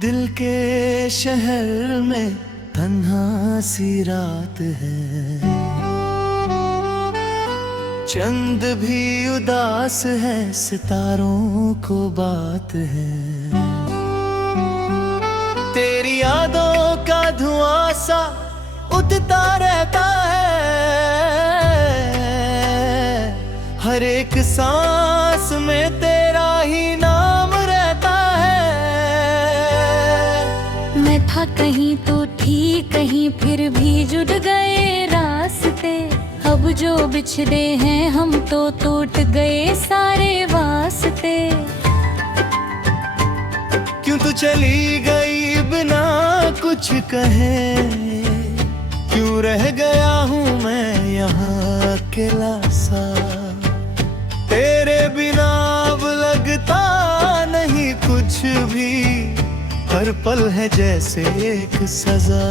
दिल के शहर में तन्हा सी रात है, चंद भी उदास है, सितारों को बात है। तेरी यादों का धुआं सा उठता रहता है, हर एक सांस में तेरा ही नाम रहता है। मैं था कहीं तो ठीक, कहीं फिर भी जुड़ गए रास्ते। अब जो बिछड़े हैं हम तो टूट गए सारे वास्ते। क्यों तू चली गई बिना कुछ कहे, क्यों रह गया हूँ मैं यहाँ अकेला सा। तेरे बिना अब लगता नहीं कुछ भी, हर पल है जैसे एक सजा।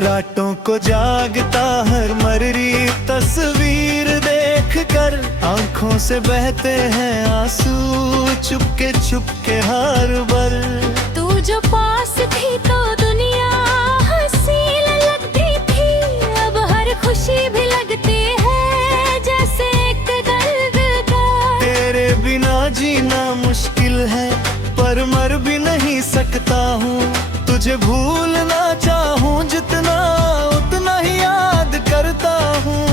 रातों को जागता हर मर्री तस्वीर देख कर, आंखों से बहते हैं आंसू चुपके चुपके हर बार। तू जो पास थी तो दुनिया हसीन लगती थी, अब हर खुशी भी लगती है जैसे एक दर्द का। तेरे बिना जीना मुश्किल है पर मर भी नहीं सकता हूँ। तुझे भूलना चाहूँ जितना उतना ही याद करता हूँ।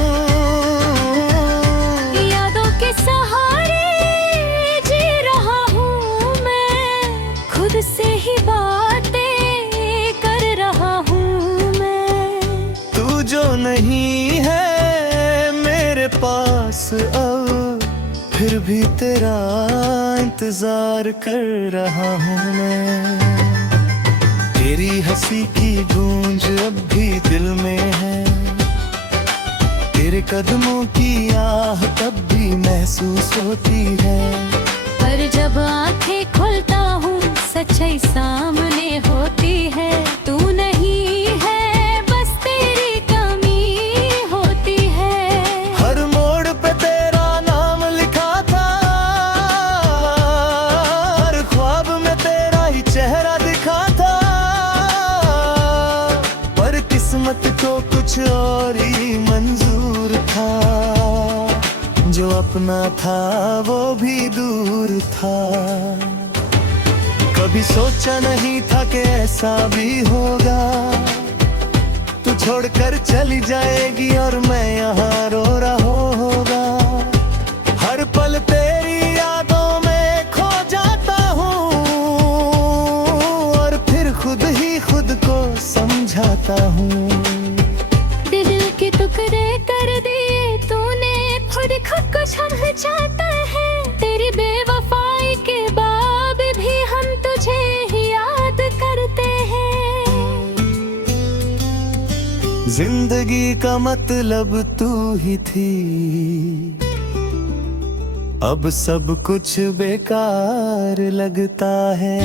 यादों के सहारे जी रहा हूँ मैं, खुद से ही बातें कर रहा हूँ मैं। तू जो नहीं है मेरे पास अब, फिर भी तेरा इंतजार कर रहा हूँ मैं। तेरी हंसी की गूंज अब भी दिल में है, तेरे कदमों की आह तब भी महसूस होती है। पर जब आंखें खोलता हूँ सच्चाई सामने होती है। तू नहीं है बस तेरी कमी होती है। हर मोड़ पे तेरा नाम लिखा था, हर ख्वाब में तेरा ही चेहरा दिखा था। पर किस्मत को कुछ और ही मंजूर था, जो अपना था वो भी दूर था। कभी सोचा नहीं था कि ऐसा भी होगा, तू छोड़कर चली जाएगी और मैं यहाँ रो रहा होगा। हर पल तेरी यादों में खो जाता हूँ और फिर खुद ही खुद को समझाता हूँ। दिल के टुकड़े कर दिए तूने, खुद को समझाता है। तेरी बेवफाई के बाद भी हम तुझे ही याद करते हैं। जिंदगी का मतलब तू ही थी, अब सब कुछ बेकार लगता है।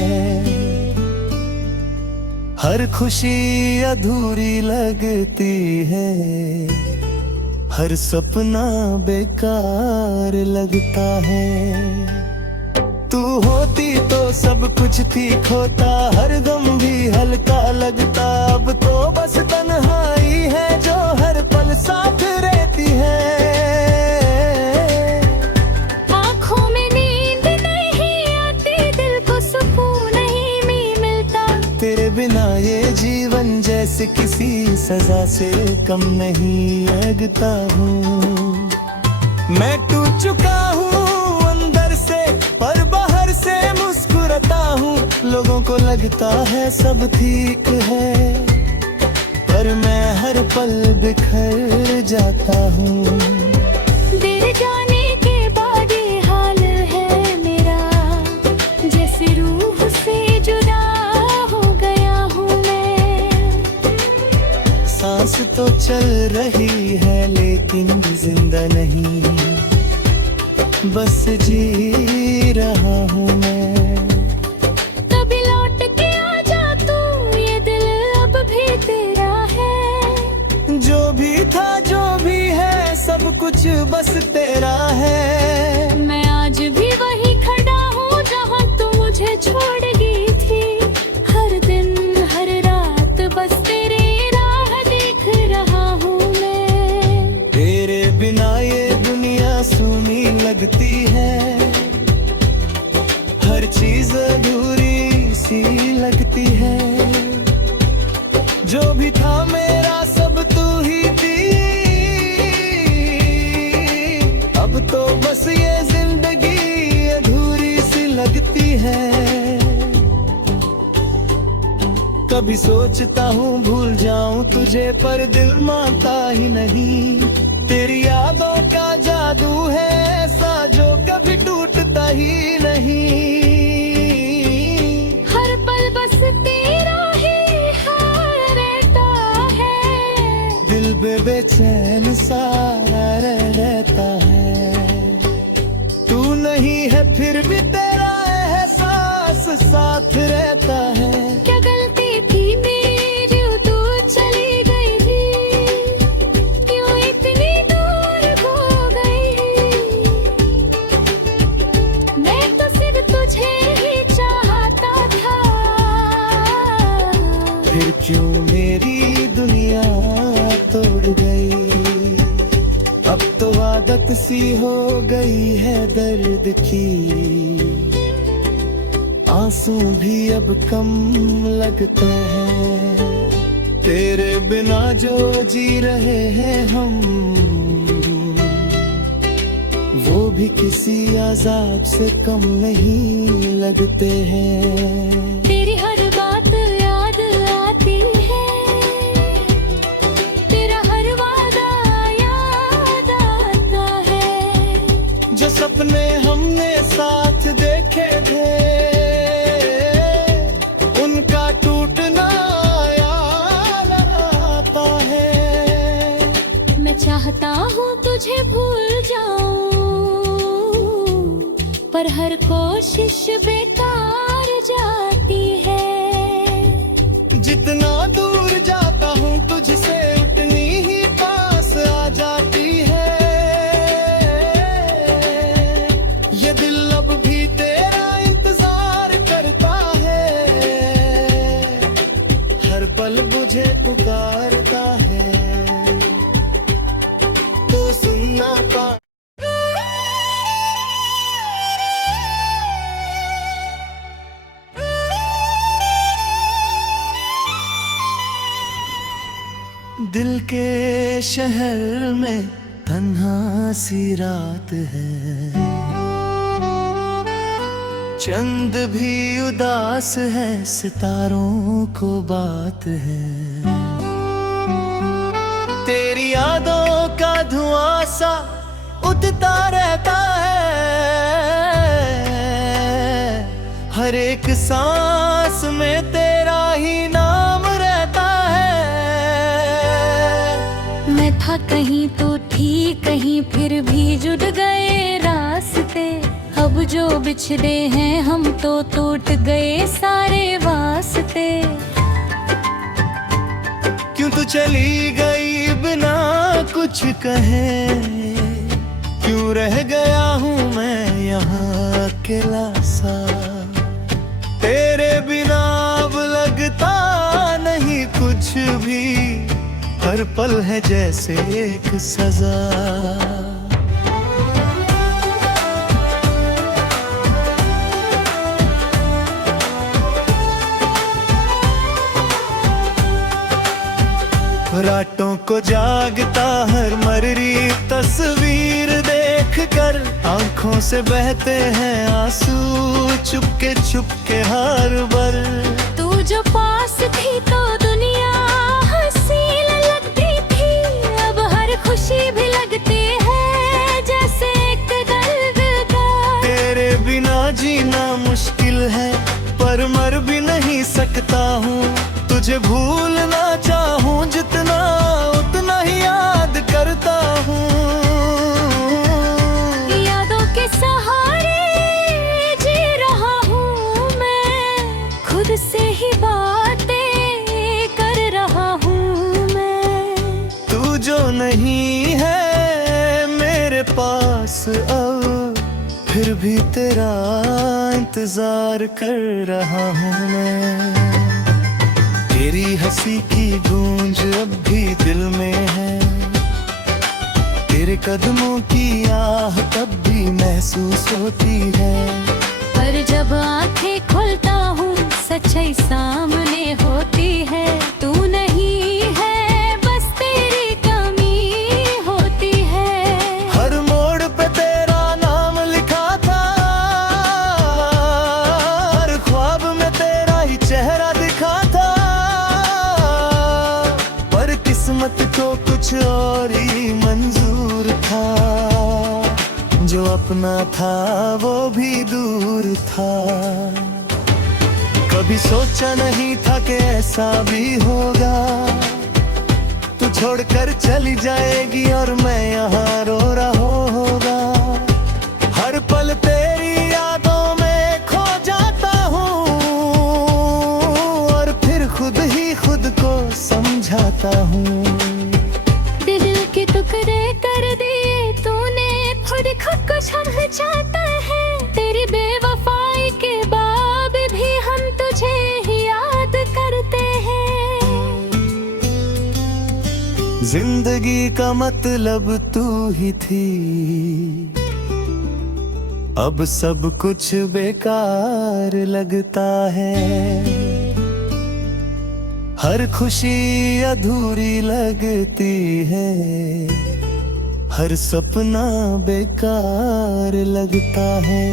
हर खुशी अधूरी लगती है, हर सपना बेकार लगता है। तू होती तो सब कुछ ठीक होता, हर गम भी हल्का लगता। अब तो बस तन्हाई है जो हर पल साथ रहती है। आँखों में नींद नहीं आती, दिल को सुकून नहीं मिलता। तेरे बिना ये जीवन जैसे किसी सजा से कम नहीं लगता हूँ। मैं टूट चुका हूँ अंदर से पर बाहर से मुस्कुराता हूँ। लोगों को लगता है सब ठीक है पर मैं हर पल बिखर जाता हूँ। तेरे जाने के बाद ये हाल है मेरा, जैसे रूह से जुदा हो गया हूँ मैं। सांस तो चल रही है लेकिन जिंदा नहीं, बस जी रहा हूँ मैं। कभी लौट के आ जा तू, ये दिल अब भी तेरा है। सब कुछ बस तेरा है। मैं आज भी वही खड़ा हूँ जहाँ तू मुझे छोड़ गई थी। हर दिन हर रात बस तेरी राह देख रहा हूँ मैं। तेरे बिना ये दुनिया सूनी लगती है, हर चीज अधूरी सी लगती है। जो भी था मेरा सब तू ही थी, अब तो बस ये जिंदगी अधूरी सी लगती है। कभी सोचता हूँ भूल जाऊं तुझे, पर दिल मानता ही नहीं। तेरी यादों का जादू है ऐसा जो कभी टूटता ही नहीं। हर पल बस तेरा ही हाल रहता है, दिल बेचैन सा रहता है। तू नहीं है फिर भी तेरा एहसास साथ रहता है। क्या गलती थी मेरी तू चली गई थी, क्यों इतनी दूर हो गई। मैं तो सिर्फ तुझे ही चाहता था, फिर क्यों मेरी दुनिया तोड़ गई। अब तो आदत सी हो गई है दर्द की, आंसू भी अब कम लगता है। तेरे बिना जो जी रहे हैं हम, वो भी किसी अजाब से कम नहीं लगते हैं। तेरी हर बात याद आती है, तेरा हर वादा याद आता है। जो सपने हमने साथ देखे थे, उनका टूटना याद आता है। मैं चाहता हूँ तुझे भूल जाऊं, पर हर कोशिश बेकार जाती है। जितना दूर जाता हूँ तुझसे उतनी ही पास आ जाती है। ये दिल अब भी तेरा इंतजार करता है, हर पल मुझे पुकारता है। तो सुनना पा दिल के शहर में तन्हा सी रात है, चंद भी उदास है, सितारों को बात है। तेरी यादों का धुआं सा उठता रहता है, हर एक सांस में तेरा ही नाम रहता है। मैं था कहीं तो ठीक कहीं, फिर भी जुड़ गए रास्ते। अब जो बिछड़े हैं हम तो टूट गए सारे वास्ते। क्यों तू चली गई बिना कुछ कहे, क्यों रह गया हूँ मैं यहाँ अकेला सा। तेरे बिना अब लगता नहीं कुछ भी, हर पल है जैसे एक सजा। रातों को जागता हर मर्री तस्वीर देख कर, आंखों से बहते हैं आंसू चुपके चुपके हर बार। तू जो पास थी तो दुनिया हसीन लगती थी, अब हर खुशी भी लगती है जैसे एक दर्द का। तेरे बिना जीना मुश्किल है, पर मर भी नहीं सकता हूँ। तुझे भूलना चाहूँ जितना, उतना ही याद करता हूँ। यादों के सहारे जी रहा हूँ मैं, खुद से ही बातें कर रहा हूँ मैं। तू जो नहीं है पास अब, फिर भी तेरा इंतजार कर रहा हूँ मैं। तेरी हंसी की गूंज अब भी दिल में है, तेरे कदमों की आह तब भी महसूस होती है। पर जब आंखें खोलता हूँ सच्चाई सामने होती है। तू नहीं है बस तेरी कमी होती है। हर मोड़ पे तेरा नाम लिखा था, हर ख्वाब में तेरा ही चेहरा दिखा था। पर किस्मत को कुछ और ही मंजूर था, जो अपना था वो भी दूर था। कभी सोचा नहीं था कि ऐसा भी होगा, तू छोड़कर चली जाएगी और मैं यहाँ रो रहा होगा। हर पल तेरी यादों में खो जाता हूँ और फिर खुद ही खुद को समझाता हूँ। दिल के टुकड़े कर दिए तूने, खुद को समझाता है। तेरी बेवफाई के बाद भी हम तुझे ही याद करते हैं। जिंदगी का मतलब तू ही थी, अब सब कुछ बेकार लगता है। हर खुशी अधूरी लगती है, हर सपना बेकार लगता है।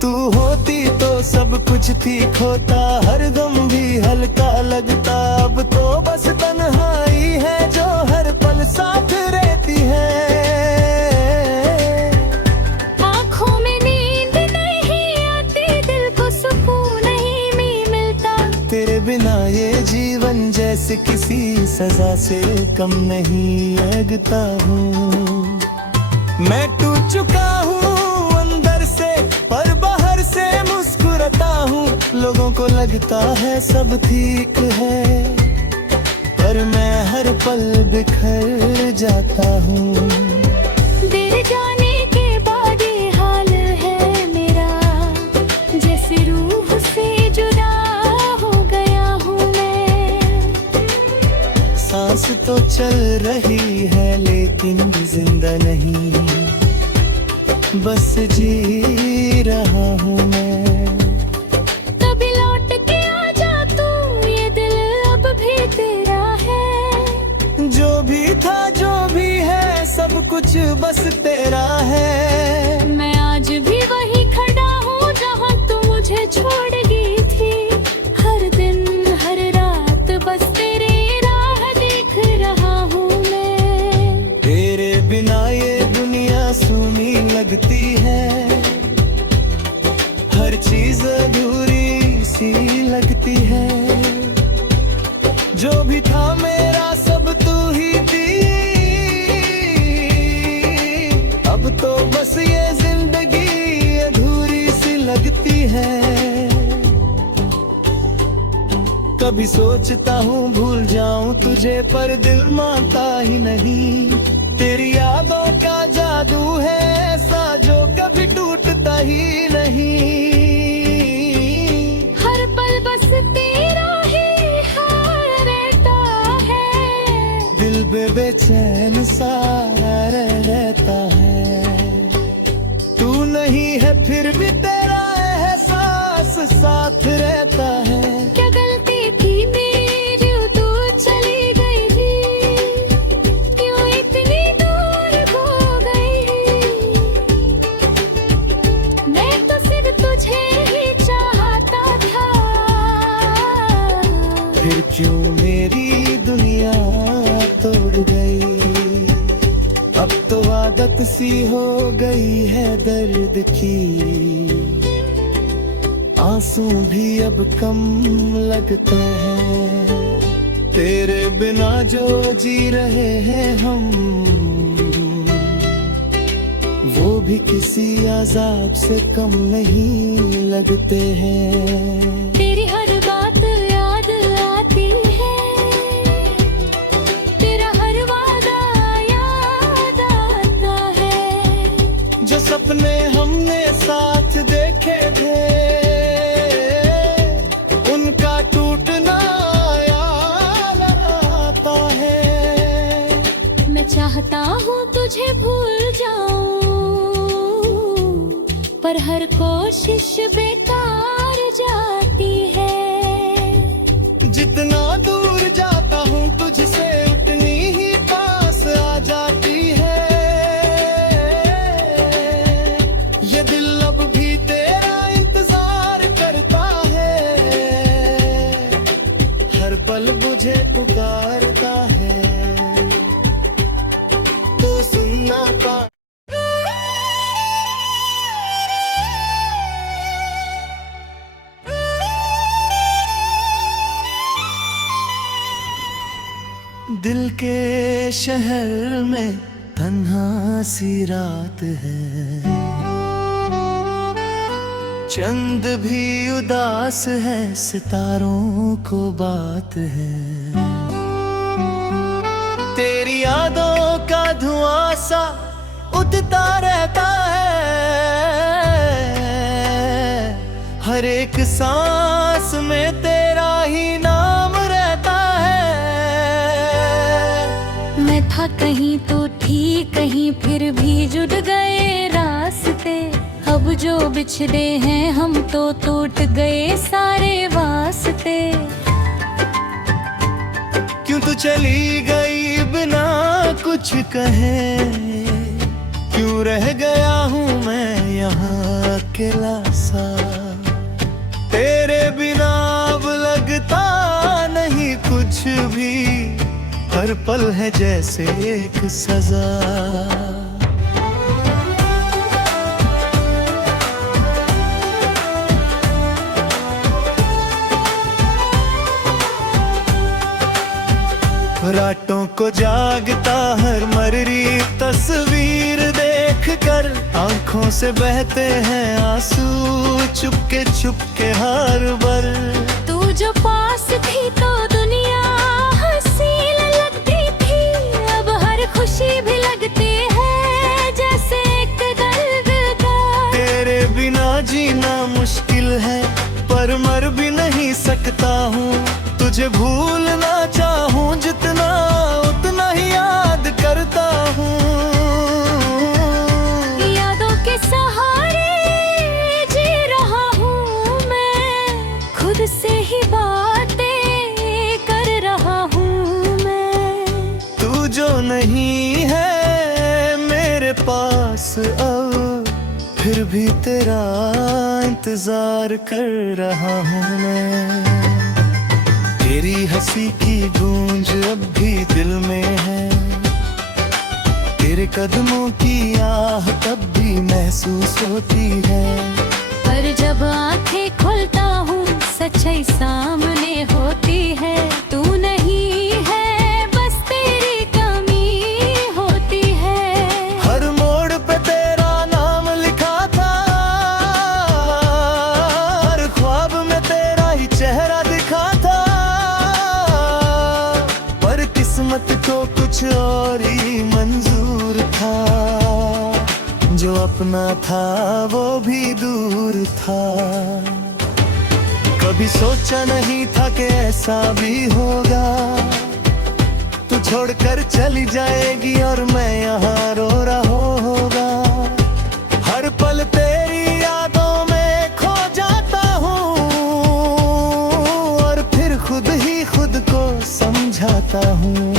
तू होती तो सब कुछ ठीक होता, हर गम भी हल्का लगता। अब तो बस तन्हाई है जो हर पल साथ रहती है। आँखों में नींद नहीं आती, दिल को सुकून नहीं मिलता। तेरे बिना ये जीवन जैसे किसी सजा से कम नहीं लगता हूँ। मैं टूट चुका हूँ अंदर से, पर बाहर से मुस्कुराता हूँ। लोगों को लगता है सब ठीक है, पर मैं हर पल बिखर जाता हूँ। तेरे जाने के बाद ये हाल है मेरा, जैसे रूह से जुदा हो गया हूँ मैं। सांस तो चल रही है लेकिन जिंदा नहीं, बस जी रहा हूँ मैं। कभी लौट के आ जा तू, ये दिल अब भी तेरा है। जो भी था जो भी है सब कुछ बस तेरा है। मैं आज भी वही खड़ा हूँ जहाँ तू मुझे छोड़ गई थी। हर दिन हर रात बस तेरे राह देख रहा हूँ मैं। तेरे बिना ये दुनिया सूनी लगती है, हर चीज अधूरी सी लगती है। जो भी था मेरा सब तू ही थी, अब तो बस ये जिंदगी अधूरी सी लगती है। कभी सोचता हूँ भूल जाऊं तुझे, पर दिल मानता ही नहीं। तेरी यादों का जादू है ऐसा जो कभी टूटता ही नहीं। हर पल बस तेरा ही हाल रहता है, दिल बेचैन सा रहता है। तू नहीं है फिर भी तेरा एहसास साथ रहता है। क्या गलती थी मेरी जो तू चली गई थी, क्यों इतनी दूर हो गई। मैं तो सिर्फ तुझे ही चाहता था, फिर क्यों मेरी दुनिया तोड़ गई। अब तो आदत सी हो गई है दर्द की, आंसू भी अब कम लगता है। तेरे बिना जो जी रहे हैं हम, वो भी किसी अजाब से कम नहीं लगते हैं। तेरी हर बात याद आती है, तेरा हर वादा याद आता है। पर हर कोशिश बेकार जाती है। जितना दूर जाता हूँ तुझसे उतनी ही पास आ जाती है। ये दिल अब भी तेरा इंतजार करता है, हर पल मुझे पुकारता है, तो सुनना पा। दिल के शहर में तन्हा सी रात है, चंद भी उदास है, सितारों को बात है। तेरी यादों का धुआं सा उठता रहता है, हर एक सांस में तेरा ही नाम रहता है। मैं था कहीं तो ठीक कहीं, फिर भी जुड़ गए रास्ते। अब जो बिछड़े हैं हम तो टूट गए सारे वास्ते। क्यों तू चली गई बिना कुछ कहे, क्यों रह गया हूँ मैं यहाँ अकेला सा। तेरे बिना अब लगता नहीं कुछ भी, हर पल है जैसे एक सजा। रातों को जागता हर मर्री तस्वीर देख कर, आंखों से बहते हैं आंसू चुपके चुपके हर बार। तू जो पास थी तो दुनिया हसीन लगती थी, अब हर खुशी भी लगती है जैसे एक दर्द का। तेरे बिना जीना मुश्किल है पर मर भी नहीं सकता हूँ। तुझे भूलना चाहूँ जितना उतना ही याद करता हूँ। यादों के सहारे जी रहा हूँ मैं, खुद से ही बातें कर रहा हूँ मैं। तू जो नहीं है मेरे पास अब, फिर भी तेरा इंतजार कर रहा हूँ मैं। तेरी हंसी की गूंज अब भी दिल में है, तेरे कदमों की आह तब भी महसूस होती है। पर जब आंखें खोलता हूँ सच्चाई सामने होती है। तू नहीं है बस तेरी कमी होती है। हर मोड़ पे तेरा नाम लिखा था, हर ख्वाब में तेरा ही चेहरा दिखा था। पर किस्मत को कुछ और ही मंजूर था, जो अपना था वो भी दूर था। कभी सोचा नहीं था कि ऐसा भी होगा, तू छोड़कर चली जाएगी और मैं यहाँ रो रहा होगा। हर पल तेरी यादों में खो जाता हूँ और फिर खुद ही खुद को समझाता हूँ।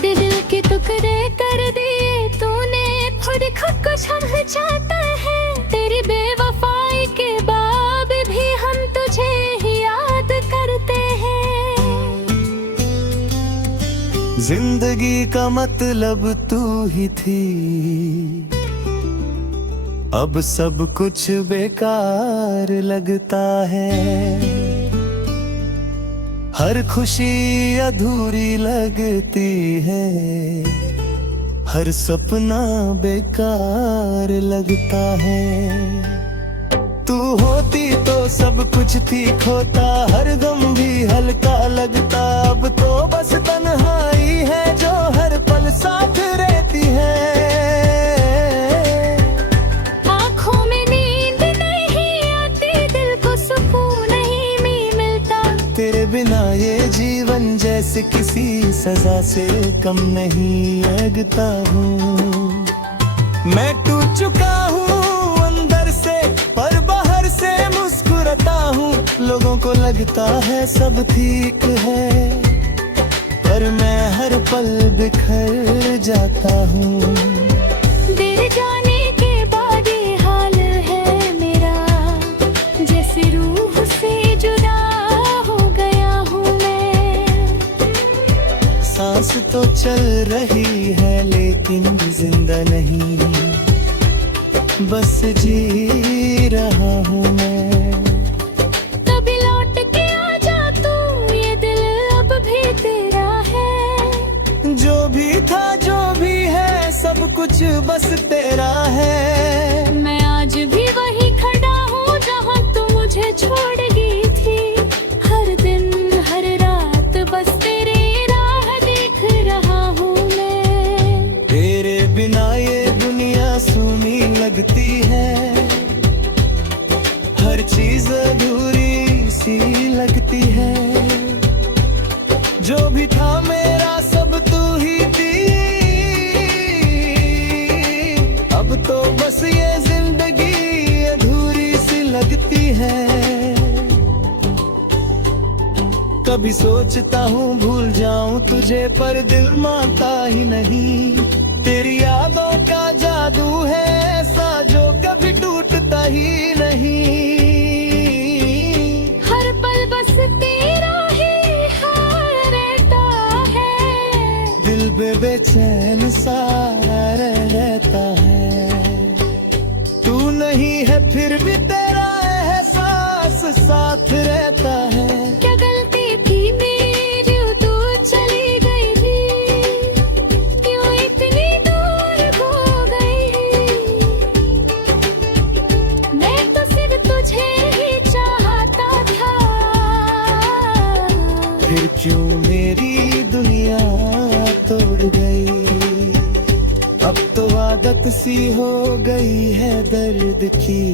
दिल के टुकड़े कर दिए तूने, खुद को समझाता है। तेरी बेवफाई के बाद भी हम तुझे ही याद करते हैं। जिंदगी का मतलब तू ही थी, अब सब कुछ बेकार लगता है। हर खुशी अधूरी लगती है, हर सपना बेकार लगता है। तू होती तो सब कुछ ठीक होता, हर गम भी हल्का लगता। अब तो बस तन्हाई है जो हर पल साथ रहती है। आँखों में नींद नहीं आती, दिल को सुकून नहीं मिलता। तेरे बिना ये जीवन जैसे किसी सजा से कम नहीं लगता हूँ। मैं टूट चुका हूँ अंदर लगता है सब ठीक है, पर मैं हर पल बिखर जाता हूँ। तेरे जाने के बाद ये हाल है मेरा, जैसे रूह से जुदा हो गया हूँ मैं। सांस तो चल रही है लेकिन जिंदा नहीं, बस जी रहा हूँ मैं। कभी लौट के आ जा तू, ये दिल अब भी तेरा है। जो भी था जो भी है सब कुछ बस तेरा है। मैं आज भी वही खड़ा हूँ जहाँ तू मुझे छोड़ गई थी। हर दिन हर रात बस तेरे राह देख रहा हूँ मैं। तेरे बिना ये दुनिया सूनी लगती है, हर चीज अधूरी सी लगती है। जो भी था मेरा सब तू ही थी, अब तो बस ये जिंदगी अधूरी सी लगती है। कभी सोचता हूँ भूल जाऊं तुझे, पर दिल मानता ही नहीं। तेरी यादों का जादू है ऐसा जो कभी टूटता ही नहीं। हर पल बस तेरा ही हाल रहता है, दिल बेचैन सा रहता है। तू नहीं है फिर भी तेरा एहसास साथ रहता है। क्या गलती थी मेरी तू चली गई थी, क्यों इतनी दूर हो गई। मैं तो सिर्फ तुझे ही चाहता था, फिर क्यों मेरी दुनिया तोड़ गई। अब तो आदत सी हो गई है दर्द की,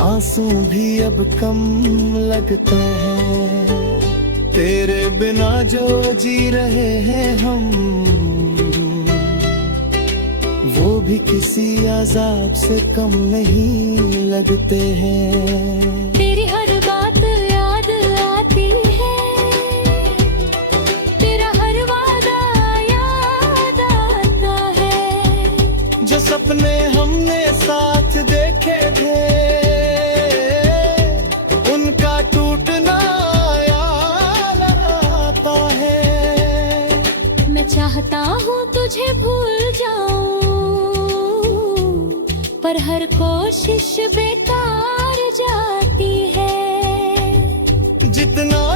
आंसू भी अब कम लगता है। तेरे बिना जो जी रहे हैं हम, वो भी किसी अजाब से कम नहीं लगते हैं। तेरी हर बात याद आती है, तेरा हर वादा याद आता है। जो सपने हमने साथ देखे थे, उनका टूटना याद आता है। मैं चाहता हूँ तुझे भूल जाऊं, पर हर कोशिश बेकार जाती है। जितना